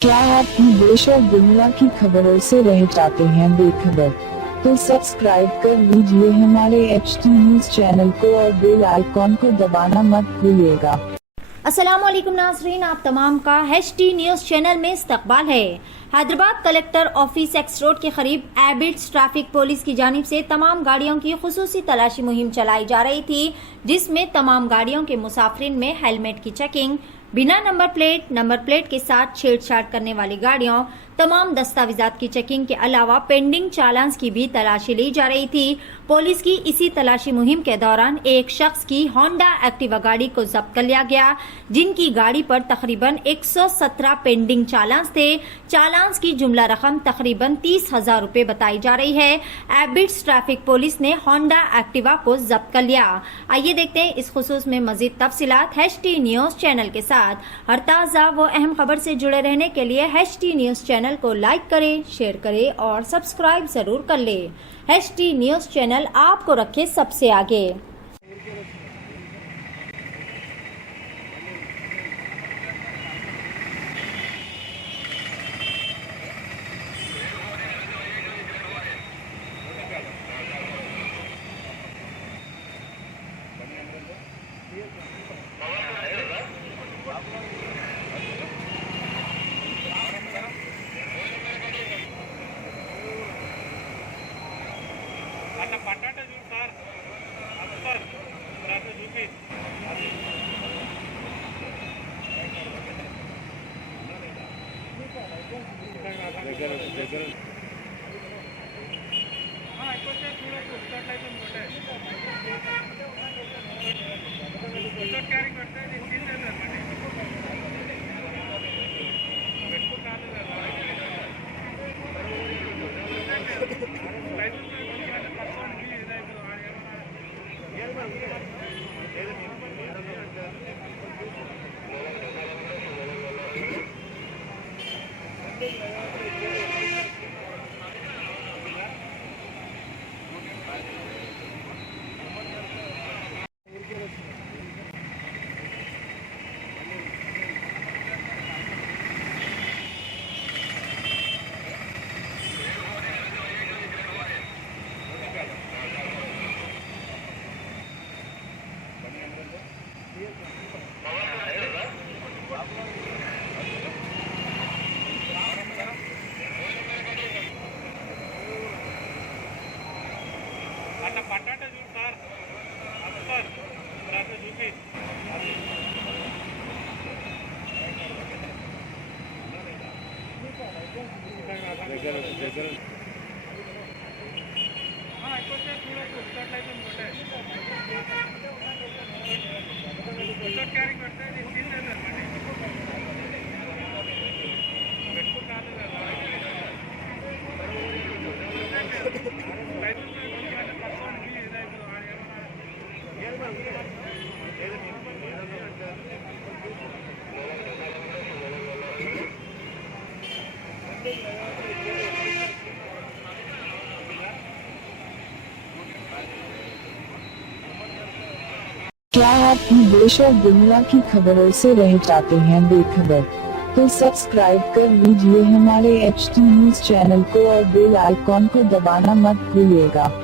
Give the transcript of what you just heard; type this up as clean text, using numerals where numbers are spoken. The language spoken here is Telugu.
क्या आप देश और दुनिया की खबरों से रह जाते हैं बेखबर? तो सब्सक्राइब कर लीजिए हमारे HT न्यूज चैनल को और बेल आइकॉन को दबाना मत भूलिएगा। अस्सलाम वालेकुम नाज़रीन, आप तमाम का HT न्यूज चैनल में इस्तकबाल है। Hyderabad collector office x road के करीब एबिट्स ट्रैफिक पुलिस की जानिब से तमाम गाड़ियों की खुसूसी तलाशी मुहिम चलाई जा रही थी, जिसमें तमाम गाड़ियों के मुसाफिरीन में हेलमेट की चेकिंग, बिना नंबर प्लेट के साथ छेड़छाड़ करने वाली गाड़ियों, तमाम दस्तावेजात की चेकिंग के अलावा पेंडिंग चालान की भी तलाशी ली जा रही थी। पुलिस की इसी तलाशी मुहिम के दौरान एक शख्स की होंडा एक्टिवा गाड़ी को जब्त कर लिया गया, जिनकी गाड़ी पर तकरीबन 117 पेंडिंग चालान थे। चालान की जुमला रकम तकरीबन 30,000 रुपए बताई जा रही है। एबिट्स ट्रैफिक पुलिस ने होंडा एक्टिवा को जब्त कर लिया। आइए देखते हैं इस खुसूस में मजीद तफसीलात HT न्यूज चैनल के साथ। हर ताज़ा व अहम खबर से जुड़े रहने के लिए HT न्यूज चैनल को लाइक करें, शेयर करें और सब्सक्राइब जरूर कर लें। HT न्यूज चैनल आपको रखे सबसे आगे। అట్లా పట్టాట చూడు సార్ సార్ అట్లా చూపి అయిపోతే చూడొచ్చు ఇట్లయితే ఫోటో క్యారీ పెడితే తీసేది పెట్టుకుంటాను అట్లా పట్టాట చూడు సార్ సార్ అట్లా చూపి అయిపోతే చూడొచ్చు ఇట్లయితే ఫోటో క్యారీ పెడితే తీసేది పెట్టుకుంటాను क्या आप देश और दुनिया की खबरों से रह जाते हैं बेखबर? तो सब्सक्राइब कर लीजिए हमारे HT न्यूज चैनल को और बेल आइकॉन को दबाना मत भूलिएगा।